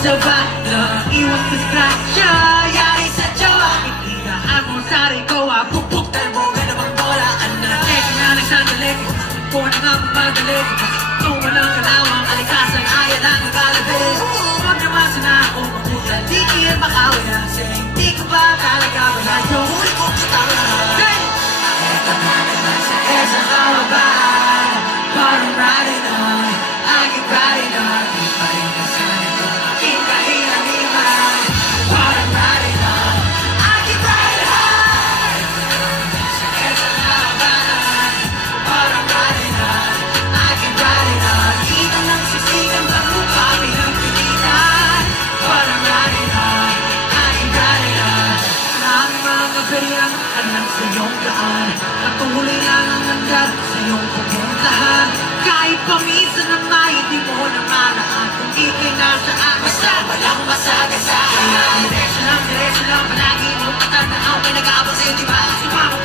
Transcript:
sabat na iwas distraction. Yari sa jowa, itinaan mo sa riko. Pupuktan mo ka na bang bolaan na. Teka nga nagsandali, ko na nga magdali. Tumalang kalawang alikasan, ayaw lang nagalabit. Huwag naman sana ako mabutan, di kiyan makawin. Kasi hindi ko ba talaga wala yung huli kong katangan. Eto na naman sa isang kawabahan, parang riding on, I keep riding on. Di pa rin nasanay ko aking kahinaniman. Parang riding on, I keep riding on. Sa isang kawabahan, parang riding on, I keep riding on. Ito ng sisigang bago kami ng pilitan. Parang riding on, I keep riding on. Ang mga beriyang alam sa iyong daan, patuloy lang ang hanggat sa iyong pupuntahan. Kahit paminsan na may hindi mo na malaan, kung ikay nasaan, basta walang masagasaan. Kaya diretso lang, palagi mo patandaan, may nag-aabang sa'yo, diba? Sumama